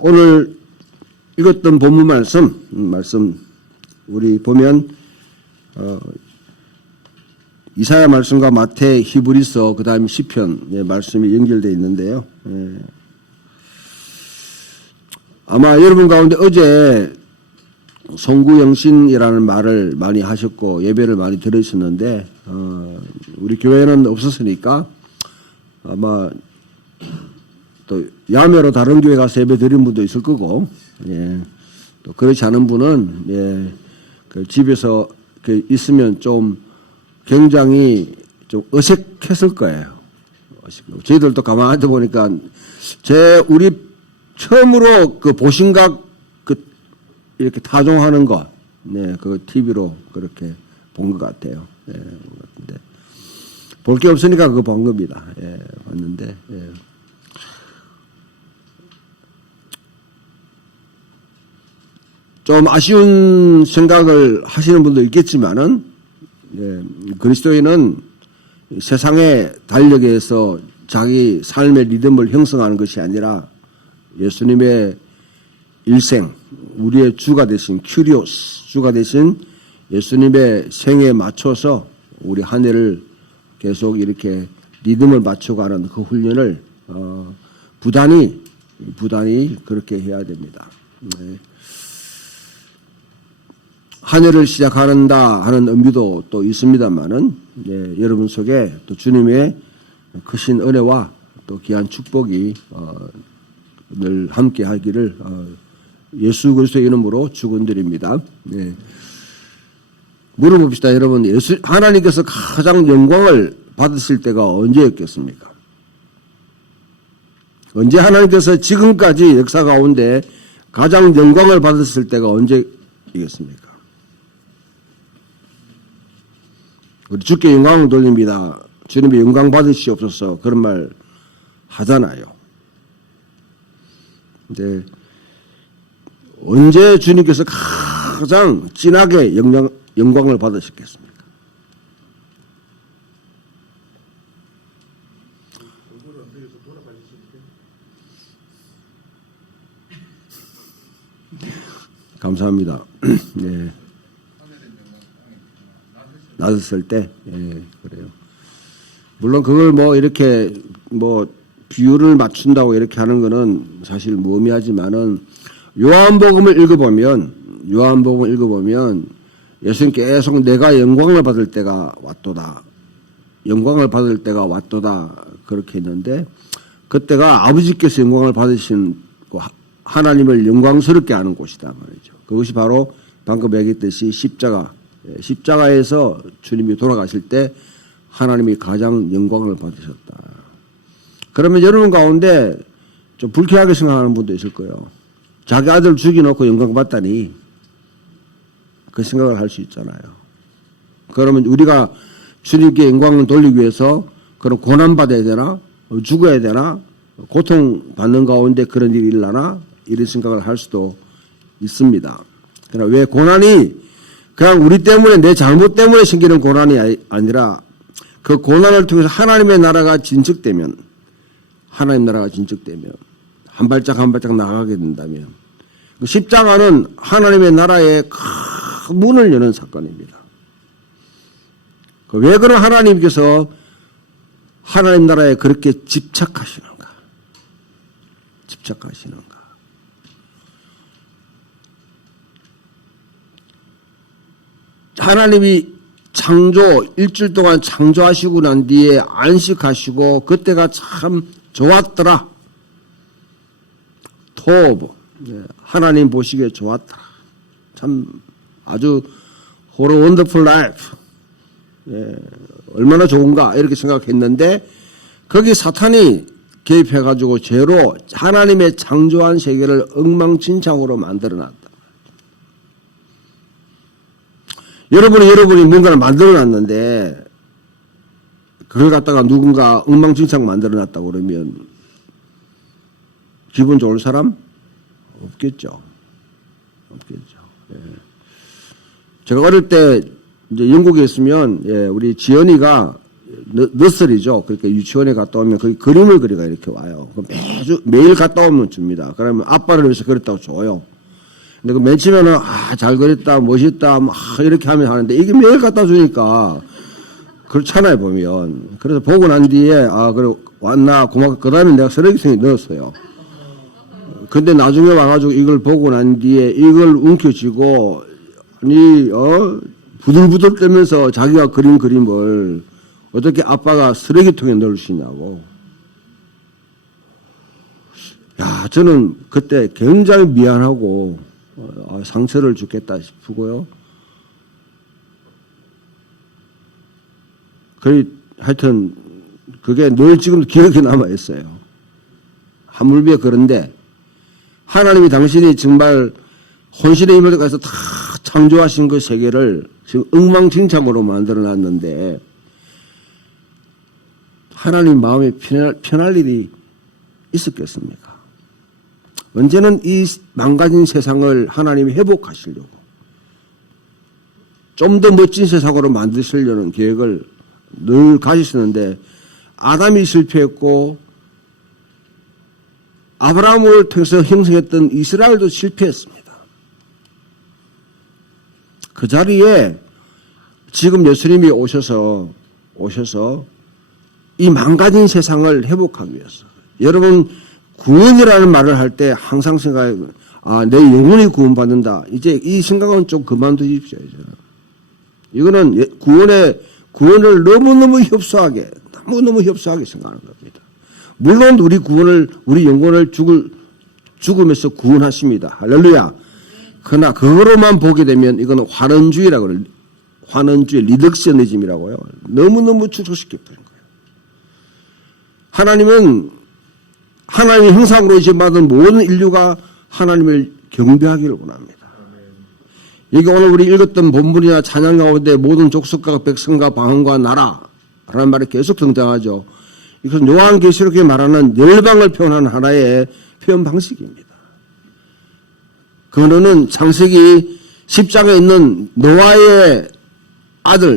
오늘 읽었던 본문 말씀 우리 보면 이사야 말씀과 마태, 히브리서, 그 다음에 시편 말씀이 연결되어 있는데요. 아마 여러분 가운데 어제 송구영신이라는 말을 많이 하셨고 예배를 많이 들으셨는데 우리 교회는 없었으니까 아마 또 야매로 다른 교회 가서 예배 드린 분도 있을 거고, 또 그렇지 않은 분은 그 집에서 있으면 좀 굉장히 좀 어색했을 거예요. 저희들도 가만히 보니까 우리 처음으로 그 보신각 이렇게 타종하는 거, 그 TV로 그렇게 본 것 같아요. 근데 볼 게 없으니까 그거 본 겁니다. 봤는데. 좀 아쉬운 생각을 하시는 분도 있겠지만은, 그리스도인은 세상의 달력에 의해서 자기 삶의 리듬을 형성하는 것이 아니라 예수님의 일생, 우리의 주가 되신 큐리오스, 주가 되신 예수님의 생에 맞춰서 우리 한 해를 계속 이렇게 리듬을 맞춰가는 그 훈련을 부단히 그렇게 해야 됩니다. 한 해를 시작한다 하는 의미도 또 있습니다만은, 여러분 속에 또 주님의 크신 은혜와 또 귀한 축복이 늘 함께 하기를 예수 그리스도의 이름으로 축원드립니다. 물어봅시다. 여러분, 하나님께서 가장 영광을 받으실 때가 언제였겠습니까? 언제 하나님께서 지금까지 역사 가운데 가장 영광을 받으실 때가 언제이겠습니까? 우리 주께 영광을 돌립니다. 주님의 영광 받으시옵소서, 그런 말 하잖아요. 근데 언제 주님께서 가장 진하게 영광을 받으셨겠습니까? 감사합니다. 낮았을 때, 그래요. 물론 그걸 이렇게 비율을 맞춘다고 이렇게 하는 거는 사실 무의미하지만은 요한복음을 읽어보면 예수님 계속 내가 영광을 받을 때가 왔도다. 영광을 받을 때가 왔도다. 그렇게 했는데 그때가 아버지께서 영광을 받으신 하나님을 영광스럽게 하는 곳이다 말이죠. 그것이 바로 방금 얘기했듯이 십자가에서 주님이 돌아가실 때 하나님이 가장 영광을 받으셨다. 그러면 여러분 가운데 좀 불쾌하게 생각하는 분도 있을 거예요. 자기 아들 죽여놓고 영광 받다니, 그 생각을 할 수 있잖아요. 그러면 우리가 주님께 영광을 돌리기 위해서 그럼 고난받아야 되나? 죽어야 되나? 고통받는 가운데 그런 일이 일어나나? 이런 생각을 할 수도 있습니다. 그러나 왜 고난이 그냥 우리 때문에, 내 잘못 때문에 생기는 고난이 아니라 그 고난을 통해서 하나님의 나라가 진척되면, 한 발짝 한 발짝 나가게 된다면, 십자가는 하나님의 나라의 큰 문을 여는 사건입니다. 왜 그런 하나님께서 하나님 나라에 그렇게 집착하시는가? 하나님이 일주일 동안 창조하시고 난 뒤에 안식하시고 그때가 참 좋았더라. 토브, 하나님 보시기에 좋았더라. 참 아주 호러 원더풀 라이프, 얼마나 좋은가 이렇게 생각했는데 거기 사탄이 개입해가지고 죄로 하나님의 창조한 세계를 엉망진창으로 만들어놨다. 여러분이 뭔가를 만들어놨는데 그걸 갖다가 누군가 엉망진창 만들어놨다고 그러면 기분 좋을 사람? 없겠죠. 제가 어릴 때 이제 영국에 있으면 우리 지연이가 너스리죠. 그러니까 유치원에 갔다 오면 거기 그림을 그리가 이렇게 와요. 매일 갔다 오면 줍니다. 그러면 아빠를 위해서 그렸다고 줘요. 근데 그 맨 처음에는 잘 그렸다, 멋있다, 막 이렇게 하면 하는데 이게 매일 갖다 주니까 그렇잖아요, 보면. 그래서 보고 난 뒤에 그래 왔나 고맙고 그 다음에 내가 쓰레기통에 넣었어요. 근데 나중에 와가지고 이걸 보고 난 뒤에 이걸 움켜쥐고 부들부들 떨면서 자기가 그린 그림을 어떻게 아빠가 쓰레기통에 넣을 수 있냐고. 야, 저는 그때 굉장히 미안하고 상처를 주겠다 싶고요. 하여튼 그게 늘 지금 기억에 남아 있어요. 하물며 그런데 하나님이 당신이 정말 혼신의 힘을 가해서 다 창조하신 그 세계를 지금 엉망진창으로 만들어 놨는데 하나님 마음에 편할 일이 있었겠습니까? 언제는 이 망가진 세상을 하나님이 회복하시려고 좀 더 멋진 세상으로 만드시려는 계획을 늘 가지셨는데 아담이 실패했고 아브라함을 통해서 형성했던 이스라엘도 실패했습니다. 그 자리에 지금 예수님이 오셔서 이 망가진 세상을 회복하기 위해서 여러분 구원이라는 말을 할 때 항상 생각해 내 영혼이 구원받는다. 이제 이 생각은 좀 그만두십시오. 이제. 이거는 구원을 너무너무 협소하게 생각하는 겁니다. 물론 우리 영혼을 죽음에서 구원하십니다. 할렐루야. 그러나 그거로만 보게 되면 이거는 환원주의라고 그래요. 환원주의 리덕셔니즘이라고요. 너무너무 축소시켜 버린 거예요. 하나님은 하나님의 형상으로 지음받은 모든 인류가 하나님을 경배하기를 원합니다. 여기 오늘 우리 읽었던 본문이나 찬양 가운데 모든 족속과 백성과 방언과 나라라는 말이 계속 등장하죠. 이것은 요한계시록에 말하는 열방을 표현하는 하나의 표현 방식입니다. 그 언어는 창세기 10장에 있는 노아의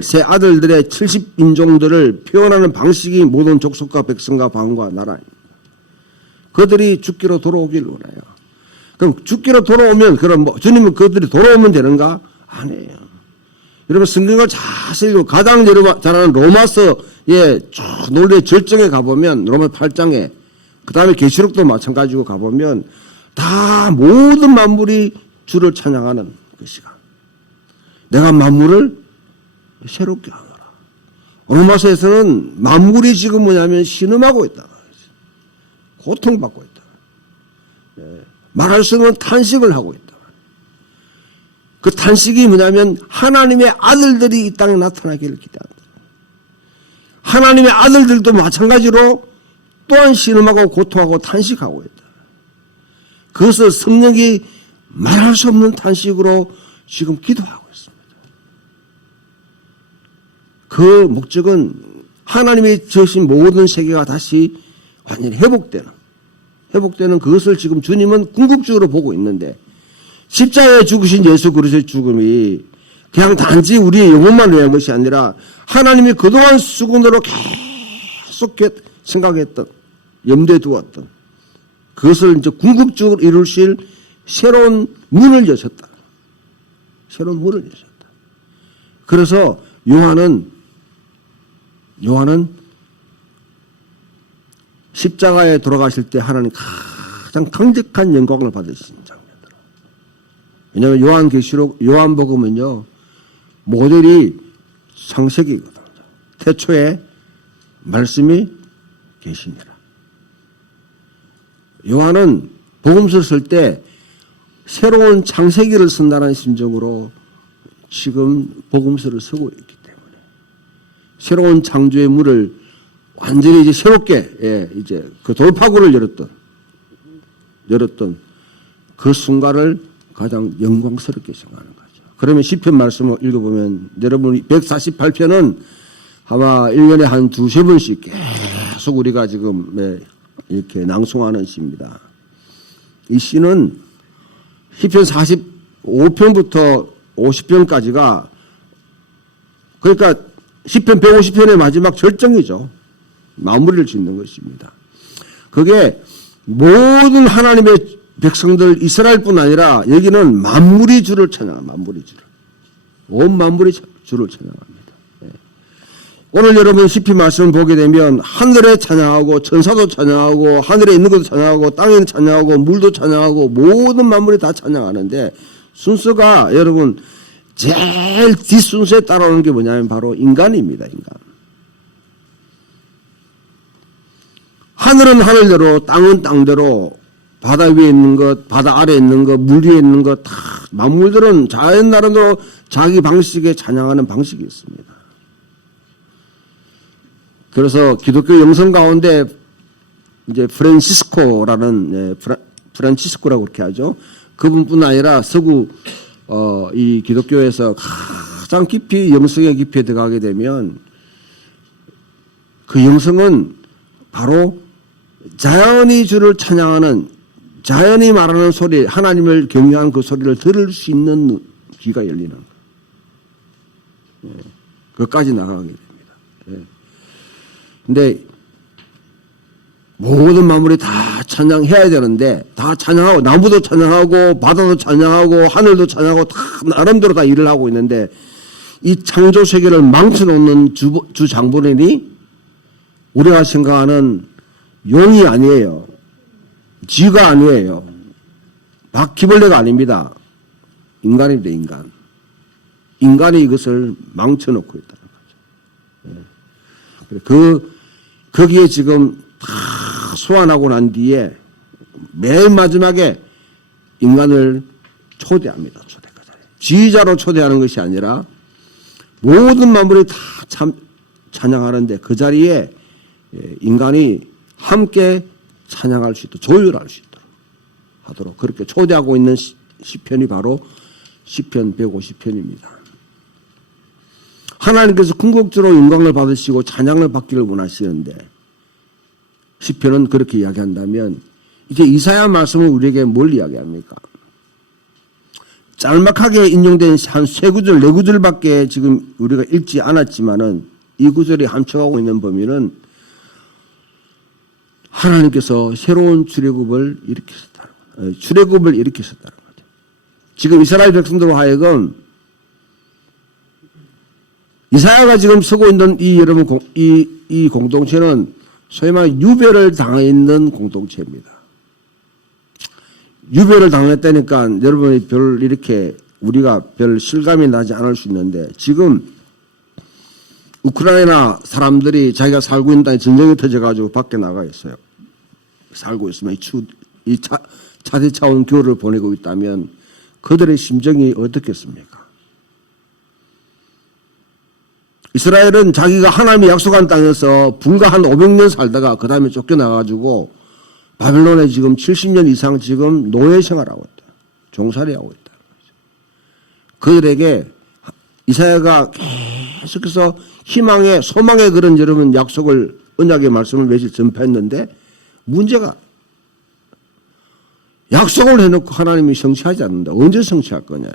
세 아들들의 70인종들을 표현하는 방식이 모든 족속과 백성과 방언과 나라입니다. 그들이 죽기로 돌아오길 원해요. 그럼 죽기로 돌아오면 주님은 그들이 돌아오면 되는가? 아니에요. 여러분 성경을 자세히 읽고 가장 잘 아는 로마서의 논리의 절정에 가보면 로마 8장에 그 다음에 계시록도 마찬가지고 가보면 다 모든 만물이 주를 찬양하는 그 시간. 내가 만물을 새롭게 하노라. 로마서에서는 만물이 지금 뭐냐면 신음하고 있다. 고통받고 있다. 말할 수 없는 탄식을 하고 있다. 그 탄식이 뭐냐면 하나님의 아들들이 이 땅에 나타나기를 기대한다. 하나님의 아들들도 마찬가지로 또한 신음하고 고통하고 탄식하고 있다. 그것을 성령이 말할 수 없는 탄식으로 지금 기도하고 있습니다. 그 목적은 하나님이 지으신 모든 세계가 다시 완전히 회복되는 그것을 지금 주님은 궁극적으로 보고 있는데 십자가에 죽으신 예수 그리스도의 죽음이 그냥 단지 우리의 영혼만 위한 것이 아니라 하나님이 그동안 수군으로 계속 생각했던 염두에 두었던 그것을 이제 궁극적으로 이루실 새로운 문을 여셨다. 새로운 문을 여셨다. 그래서 요한은 십자가에 돌아가실 때 하나님 가장 강력한 영광을 받으신 장면들. 왜냐하면 요한복음은요 모델이 창세기거든요. 태초에 말씀이 계시니라. 요한은 복음서를 쓸 때 새로운 창세기를 쓴다는 심정으로 지금 복음서를 쓰고 있기 때문에 새로운 창조의 문을 완전히 이제 새롭게 이제 그 돌파구를 열었던 그 순간을 가장 영광스럽게 생각하는 거죠. 그러면 시편 말씀을 읽어보면 여러분 148편은 아마 1년에 한 두세 번씩 계속 우리가 지금 이렇게 낭송하는 시입니다. 이 시는 시편 45편부터 50편까지가 그러니까 시편 150편의 마지막 절정이죠. 마무리를 짓는 것입니다. 그게 모든 하나님의 백성들 이스라엘뿐 아니라 여기는 만물이 주를 찬양합니다. 만물이 주를. 온 만물이 주를 찬양합니다. 네. 오늘 여러분 시편 말씀을 보게 되면 하늘에 찬양하고 천사도 찬양하고 하늘에 있는 것도 찬양하고 땅에 찬양하고 물도 찬양하고 모든 만물이 다 찬양하는데 순서가 여러분 제일 뒷순서에 따라오는 게 뭐냐면 바로 인간입니다. 인간. 하늘은 하늘대로 땅은 땅대로 바다 위에 있는 것, 바다 아래에 있는 것, 물 위에 있는 것 다 만물들은 자연 나름대로 자기 방식에 찬양하는 방식이 있습니다. 그래서 기독교 영성 가운데 이제 프란치스코라는 프란치스코라고 그렇게 하죠. 그분뿐 아니라 서구 이 기독교에서 가장 깊이 영성의 깊이에 들어가게 되면 그 영성은 바로 자연이 주를 찬양하는 자연이 말하는 소리, 하나님을 경외하는 그 소리를 들을 수 있는 귀가 열리는 거예요. 예, 그것까지 나가게 됩니다. 그런데 모든 만물이 다 찬양해야 되는데 다 찬양하고 나무도 찬양하고 바다도 찬양하고 하늘도 찬양하고 다 나름대로 다 일을 하고 있는데 이 창조 세계를 망쳐놓는 주 장본인이 우리가 생각하는 용이 아니에요. 쥐가 아니에요. 바퀴벌레가 아닙니다. 인간입니다. 인간. 인간이 이것을 망쳐놓고 있다는 거죠. 거기에 지금 다 소환하고 난 뒤에 맨 마지막에 인간을 초대합니다. 지휘자로 초대하는 것이 아니라 모든 만물이 다 찬양하는데 그 자리에 인간이 함께 찬양할 수 있도록 조율할 수 있도록 하도록 그렇게 초대하고 있는 시편이 바로 시편 150편입니다. 하나님께서 궁극적으로 영광을 받으시고 찬양을 받기를 원하시는데 시편은 그렇게 이야기한다면 이제 이사야 말씀은 우리에게 뭘 이야기합니까? 짤막하게 인용된 한 세 구절, 네 구절밖에 지금 우리가 읽지 않았지만은 이 구절이 함축하고 있는 범위는 하나님께서 새로운 출애굽을 일으키셨다는 거죠. 지금 이스라엘 백성들로 하여금 이사야가 지금 서고 있는 이 공동체는 소위 말해 유배를 당해 있는 공동체입니다. 유배를 당했다니까 여러분이 우리가 별 실감이 나지 않을 수 있는데 지금 우크라이나 사람들이 자기가 살고 있는 땅에 전쟁이 터져가지고 밖에 나가 있어요. 살고 있으면 이 차대 차원 교류를 보내고 있다면 그들의 심정이 어떻겠습니까? 이스라엘은 자기가 하나님이 약속한 땅에서 불과 한 500년 살다가 그 다음에 쫓겨나가지고 바벨론에 지금 70년 이상 지금 노예 생활하고 있다. 종살이하고 있다. 그들에게 이사야가 계속해서 희망의, 소망의 그런 여러분 약속을, 언약의 말씀을 매일 전파했는데 문제가 약속을 해놓고 하나님이 성취하지 않는다. 언제 성취할 거냐.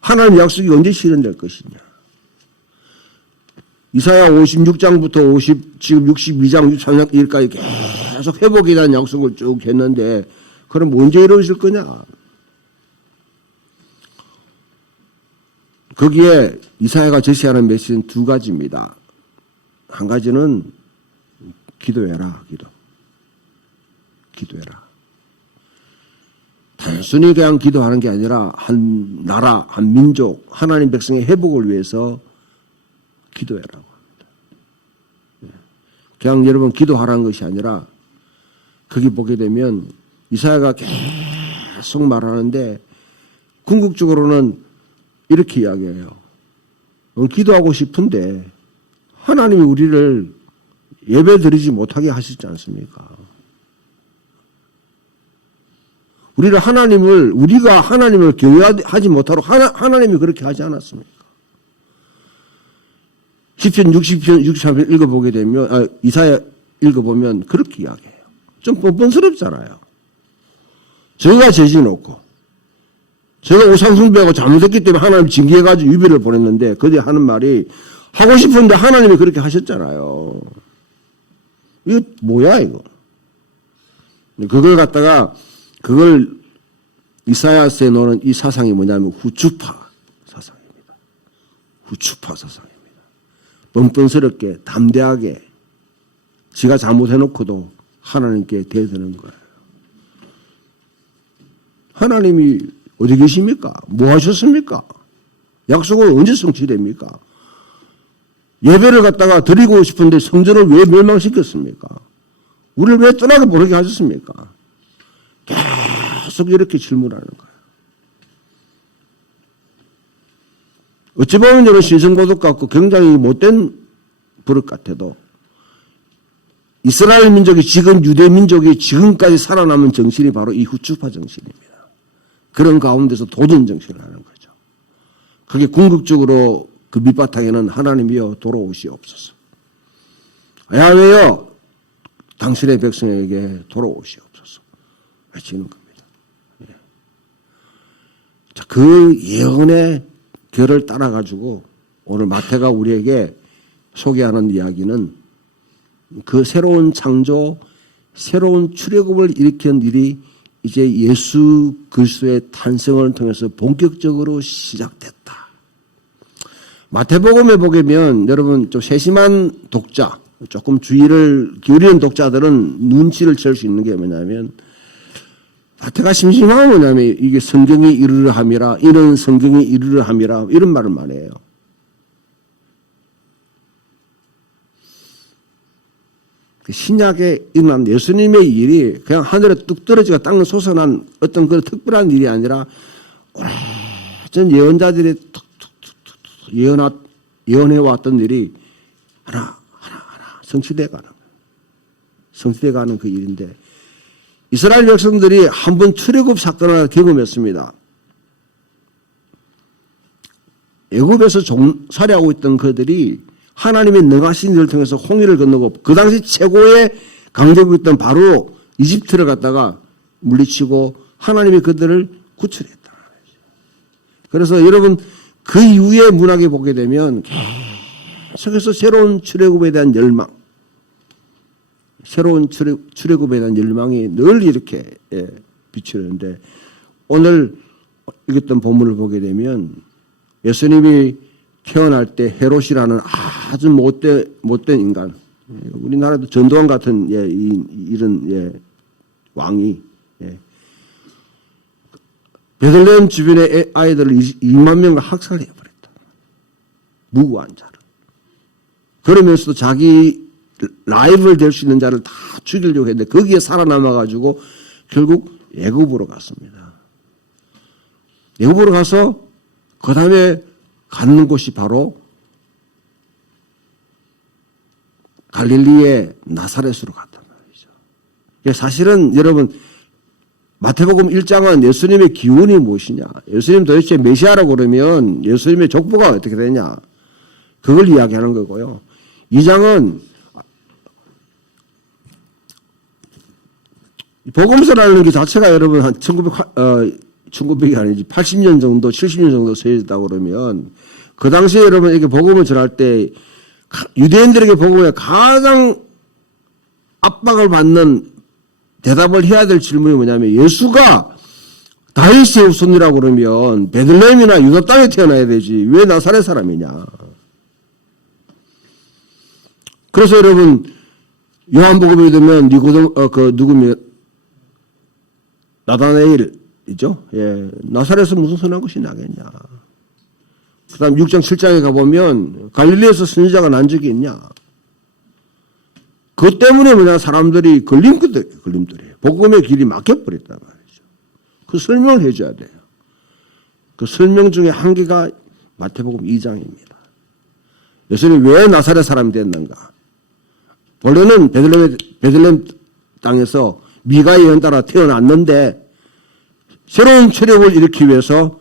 하나님 약속이 언제 실현될 것이냐. 이사야 56장부터 지금 62장, 63장까지 계속 회복에 대한 약속을 쭉 했는데 그럼 언제 이루어질 거냐. 거기에 이사야가 제시하는 메시지는 두 가지입니다. 한 가지는 기도해라. 기도해라. 단순히 그냥 기도하는 게 아니라 한 나라, 한 민족, 하나님 백성의 회복을 위해서 기도해라고 합니다. 그냥 여러분 기도하라는 것이 아니라 거기 보게 되면 이사야가 계속 말하는데 궁극적으로는 이렇게 이야기해요. 기도하고 싶은데 하나님이 우리를 예배 드리지 못하게 하시지 않습니까? 우리가 하나님을 경외하지 못하도록 하나님이 그렇게 하지 않았습니까? 시편 60편, 63편 읽어보게 되면, 이사야 읽어보면 그렇게 이야기해요. 좀 뻔뻔스럽잖아요. 저희가 죄지 놓고, 제가 우상숭배하고 잘못했기 때문에 하나님 징계해가지고 유비를 보냈는데 그들이 하는 말이 하고 싶은데 하나님이 그렇게 하셨잖아요. 이거 뭐야 이거. 그걸 갖다가 그걸 이사야서에 놓는 이 사상이 뭐냐면 후추파 사상입니다. 후추파 사상입니다. 뻔뻔스럽게 담대하게 지가 잘못해놓고도 하나님께 대드는 거예요. 하나님이 어디 계십니까? 뭐 하셨습니까? 약속은 언제 성취됩니까? 예배를 갖다가 드리고 싶은데 성전을 왜 멸망시켰습니까? 우리를 왜 떠나게 보내게 하셨습니까? 계속 이렇게 질문하는 거예요. 어찌 보면 여러분 신성고독 같고 굉장히 못된 버릇 같아도 이스라엘 민족이 지금 유대 민족이 지금까지 살아남은 정신이 바로 이 후추파 정신입니다. 그런 가운데서 도전 정신을 하는 거죠. 그게 궁극적으로 그 밑바탕에는 하나님이여 돌아오시옵소서. 야훼여 당신의 백성에게 돌아오시옵소서. 외치는 겁니다. 예. 자, 그 예언의 결을 따라가지고 오늘 마태가 우리에게 소개하는 이야기는 그 새로운 창조, 새로운 출애굽을 일으킨 일이 이제 예수 그리스도의 탄생을 통해서 본격적으로 시작됐다. 마태복음에 보면 여러분 좀 세심한 독자, 조금 주의를 기울이는 독자들은 눈치를 챌 수 있는 게 뭐냐면 마태가 심심하면 뭐냐면 이게 성경이 이르려 함이라, 이는 성경이 이르려 함이라 이런 말을 많이 해요. 신약에 일어난 예수님의 일이 그냥 하늘에 뚝 떨어지가 땅을 솟아난 어떤 그런 특별한 일이 아니라 오래전 예언자들이 툭툭툭툭 예언해왔던 일이 하나 성취돼가는 그 일인데 이스라엘 백성들이 한번 출애굽 사건을 경험했습니다. 애굽에서 종살이하고 있던 그들이 하나님의 능하신 일을 통해서 홍해를 건너고 그 당시 최고의 강대국이었던 바로 이집트를 갖다가 물리치고 하나님이 그들을 구출했다. 그래서 여러분 그 이후에 문학에 보게 되면 계속해서 새로운 출애굽에 대한 열망, 새로운 출애굽에 대한 열망이 늘 이렇게 비추는데 오늘 읽었던 본문을 보게 되면 예수님이 태어날 때 헤롯이라는 아주 못된 인간, 우리나라도 전두환 같은 이런 왕이 베들레헴 주변의 아이들을 2만 명을 학살해버렸다. 무고한 자를. 그러면서도 자기 라이벌 될 수 있는 자를 다 죽이려고 했는데 거기에 살아남아가지고 결국 애굽으로 갔습니다. 애굽으로 가서 그 다음에 가는 곳이 바로 갈릴리의 나사렛으로 갔단 말이죠. 사실은 여러분 마태복음 1장은 예수님의 기원이 무엇이냐, 예수님 도대체 메시아라고 그러면 예수님의 족보가 어떻게 되냐, 그걸 이야기하는 거고요. 2장은 복음서라는 게 자체가 여러분 한 1900이 아니지 80년 정도 70년 정도 세졌다고 그러면 그 당시에 여러분 이렇게 복음을 전할 때 유대인들에게 복음에 가장 압박을 받는 대답을 해야 될 질문이 뭐냐면 예수가 다윗의 후손이라고 그러면 베들레헴이나 유다 땅에 태어나야 되지 왜 나사렛 사람이냐. 그래서 여러분 요한복음에 되면 나다나엘이죠. 나사렛에서 무슨 선한 것이 나겠냐. 그 다음 6장 7장에 가보면 갈릴리에서 선지자가 난 적이 있냐. 그것 때문에 뭐냐 사람들이 걸림돌이에요. 복음의 길이 막혀버렸단 말이죠. 그 설명을 해줘야 돼요. 그 설명 중에 한 개가 마태복음 2장입니다. 예수님이 왜 나사렛 사람이 됐는가. 원래는 베들레헴 땅에서 미가 예언 따라 태어났는데 새로운 출애굽을 일으키기 위해서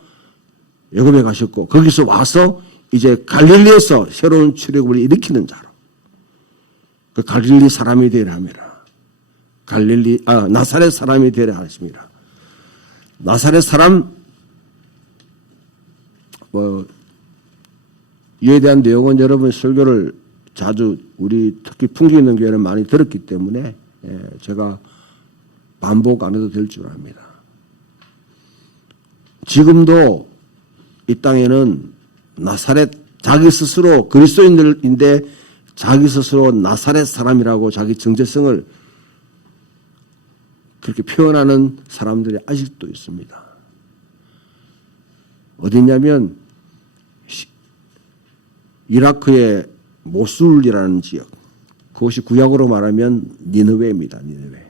애굽에 가셨고 거기서 와서 이제 갈릴리에서 새로운 출애굽을 일으키는 자로 그 갈릴리 사람이 되려 함이라. 나사렛 사람이 되려 하십니다. 나사렛 사람 이에 대한 내용은 여러분 설교를 자주 우리 특히 풍기 있는 교회는 많이 들었기 때문에 제가 반복 안 해도 될 줄 압니다. 지금도 이 땅에는 나사렛 자기 스스로 그리스도인들인데 자기 스스로 나사렛 사람이라고 자기 정체성을 그렇게 표현하는 사람들이 아직도 있습니다. 어디냐면 이라크의 모술이라는 지역, 그것이 구약으로 말하면 니느웨입니다. 니느웨.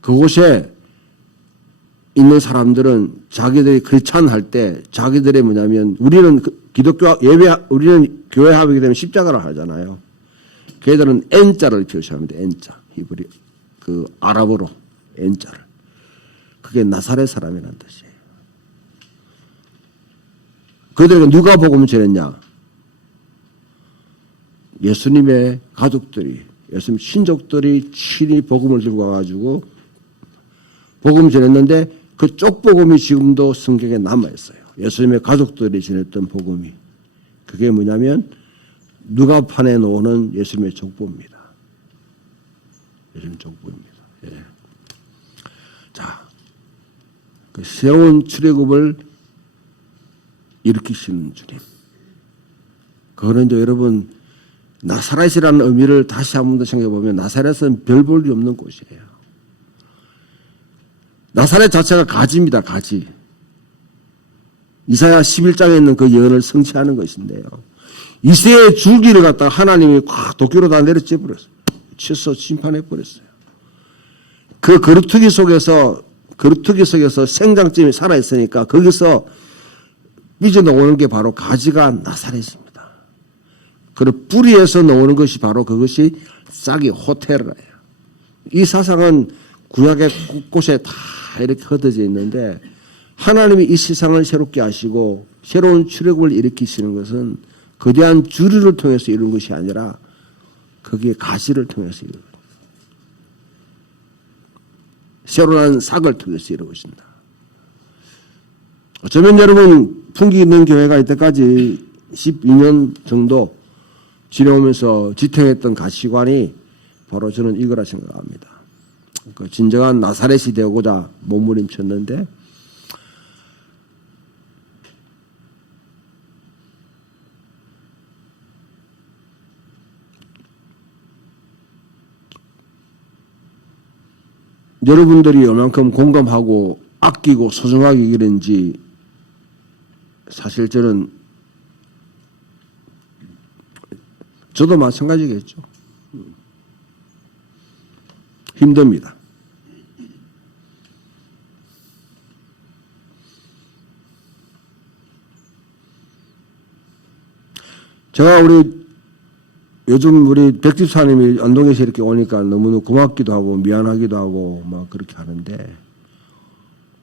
그곳에 있는 사람들은 자기들이 크리스찬할 때 자기들의 뭐냐면 우리는 기독교 우리는 교회 합이기 때문에 십자가를 하잖아요. 걔들은 N자를 표시합니다. N자. 히브리 그 아랍어로 N자를. 그게 나사렛 사람이라는 뜻이에요. 그들에게 누가 복음을 전했냐? 예수님의 가족들이, 예수님 친족들이 친히 복음을 들고 와가지고 복음을 전했는데 그 쪽복음이 지금도 성경에 남아있어요. 예수님의 가족들이 전했던 복음이. 그게 뭐냐면 누가판에 나오는 예수님의 족보입니다. 예수님 족보입니다. 예. 자, 그 새로운 출애굽을 일으키시는 주님. 그거는 이제 여러분 나사렛이라는 의미를 다시 한 번 더 생각해 보면 나사렛은 별 볼 일 없는 곳이에요. 나사렛 자체가 가지입니다. 가지. 이사야 11장에 있는 그 예언을 성취하는 것인데요. 이새의 줄기를 갖다가 하나님이 도끼로 다 내려쳐 버렸어요. 치서 심판해 버렸어요. 그 거루투기 속에서 생장점이 살아있으니까 거기서 삐져나오는 게 바로 가지가 나사렛입니다. 그 뿌리에서 나오는 것이 바로 그것이 싹이 호테르라예요. 이 사상은 구약의 곳곳에 다 이렇게 흩어져 있는데 하나님이 이 세상을 새롭게 하시고 새로운 출애굽을 일으키시는 것은 거대한 주류를 통해서 이룬 것이 아니라 거기에 가시를 통해서 이루는 거예요. 새로운 싹을 통해서 이루어진다. 어쩌면 여러분 풍기 있는 교회가 이때까지 12년 정도 지내오면서 지탱했던 가시관이 바로 저는 이거라 생각합니다. 그 진정한 나사렛이 되고자 몸부림쳤는데 여러분들이 얼만큼 공감하고 아끼고 소중하게 여기는지 사실 저도 마찬가지겠죠. 힘듭니다. 제가 요즘 우리 백집사님이 안동에서 이렇게 오니까 너무너무 고맙기도 하고 미안하기도 하고 막 그렇게 하는데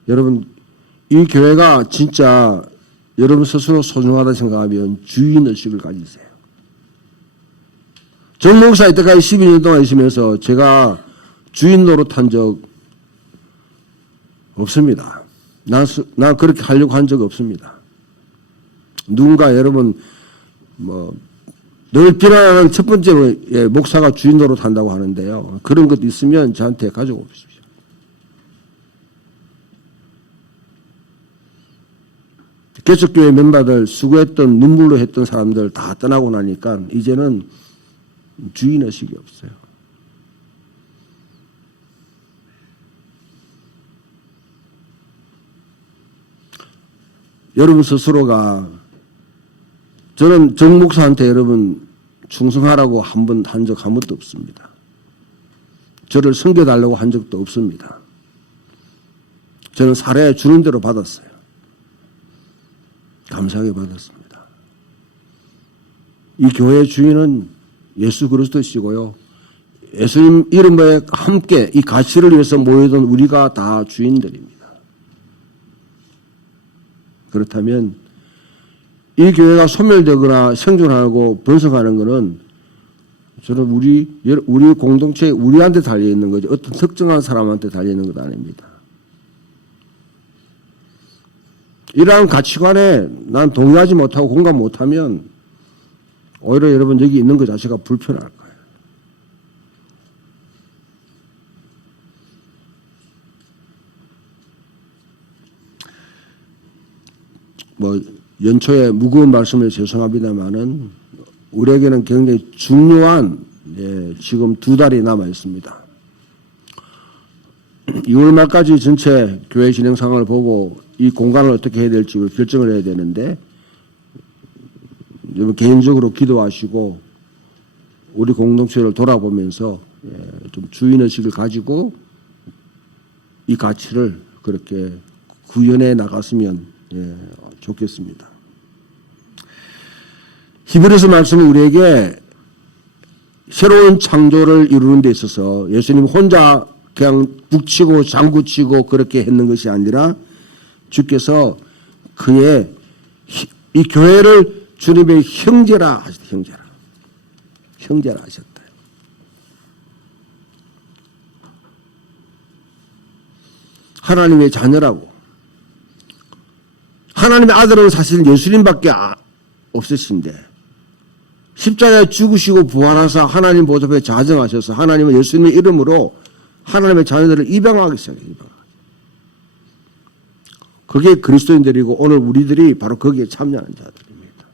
여러분 이 교회가 진짜 여러분 스스로 소중하다 생각하면 주인의식을 가지세요. 정 목사 이때까지 12년 동안 있으면서 제가 주인 노릇한 적 없습니다. 난 그렇게 하려고 한 적 없습니다. 누군가 여러분 늘 비난하는 첫 번째로 목사가 주인 노릇한다고 하는데요. 그런 것 있으면 저한테 가지고 오십시오. 개척교회 멤버들 수고했던 눈물로 했던 사람들 다 떠나고 나니까 이제는 주인의식이 없어요. 여러분 스스로가 저는 정 목사한테 여러분 충성하라고 한 번 한 적 한 번도 없습니다. 저를 섬겨달라고 한 적도 없습니다. 저는 사례 주는 대로 받았어요. 감사하게 받았습니다. 이 교회의 주인은 예수 그리스도시고요. 예수님 이름에 함께 이 가치를 위해서 모여든 우리가 다 주인들입니다. 그렇다면 이 교회가 소멸되거나 생존하고 번성하는 것은 저는 우리 공동체에 우리한테 달려있는 거죠. 어떤 특정한 사람한테 달려있는 것 아닙니다. 이러한 가치관에 난 동의하지 못하고 공감 못하면 오히려 여러분 여기 있는 것 자체가 불편할 거예요. 뭐 연초에 무거운 말씀을 죄송합니다만은 우리에게는 굉장히 중요한 지금 2달이 남아 있습니다. 6월 말까지 전체 교회 진행 상황을 보고 이 공간을 어떻게 해야 될지 결정을 해야 되는데 여러분 개인적으로 기도하시고 우리 공동체를 돌아보면서 좀 주인의식을 가지고 이 가치를 그렇게 구현해 나갔으면 좋겠습니다. 히브리서 말씀은 우리에게 새로운 창조를 이루는 데 있어서 예수님 혼자 그냥 북치고 장구치고 그렇게 했는 것이 아니라 주께서 그의 이 교회를 주님의 형제라 하셨다. 형제라 하셨다. 하나님의 자녀라고. 하나님의 아들은 사실 예수님밖에 없으신데 십자가에 죽으시고 부활하사 하나님 보좌에 자정하셔서 하나님은 예수님의 이름으로 하나님의 자녀들을 입양하기 시작해요. 그게 그리스도인들이고 오늘 우리들이 바로 거기에 참여하는 자들입니다.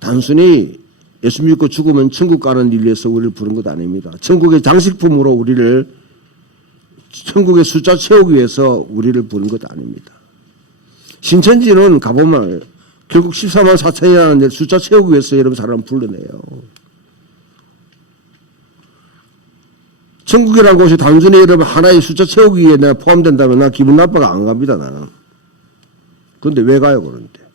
단순히 예수 믿고 죽으면 천국 가는 일 위해서 우리를 부른 것 아닙니다. 천국의 장식품으로 우리를 천국의 숫자 채우기 위해서 우리를 부른 것 아닙니다. 신천지는 가보면 결국 14만 4천이라는 숫자 채우기 위해서 여러분 사람 불러내요. 천국이라는 곳이 단순히 여러분 하나의 숫자 채우기 위해 내가 포함된다면 나 기분 나빠가 안 갑니다, 나는. 그런데 왜 가요, 그런데?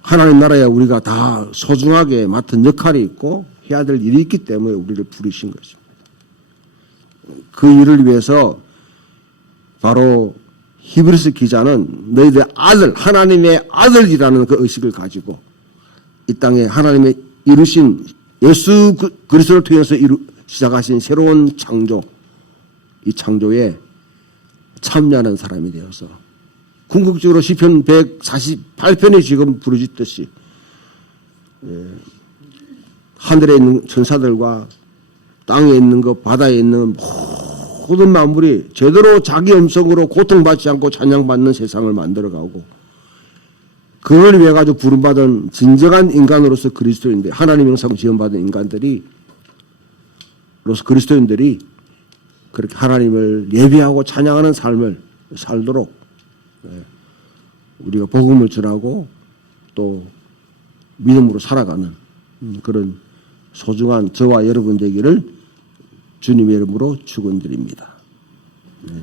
하나님 나라에 우리가 다 소중하게 맡은 역할이 있고 해야 될 일이 있기 때문에 우리를 부르신 것입니다. 그 일을 위해서 바로 히브리서 기자는 너희들 아들, 하나님의 아들이라는 그 의식을 가지고 이 땅에 하나님의 이루신 예수 그리스도를 통해서 시작하신 새로운 창조, 이 창조에 참여하는 사람이 되어서 궁극적으로 시편 148편이 지금 부르짖듯이 하늘에 있는 천사들과 땅에 있는 것, 바다에 있는 모든 만물이 제대로 자기 음성으로 고통받지 않고 찬양받는 세상을 만들어가고 그걸 위해 가지고 부름받은 진정한 인간으로서 그리스도인들, 하나님 형상 지원받은 인간들이 로서 그리스도인들이 그렇게 하나님을 예배하고 찬양하는 삶을 살도록 우리가 복음을 전하고 또 믿음으로 살아가는 그런 소중한 저와 여러분 되기를 주님의 이름으로 축원드립니다. 네.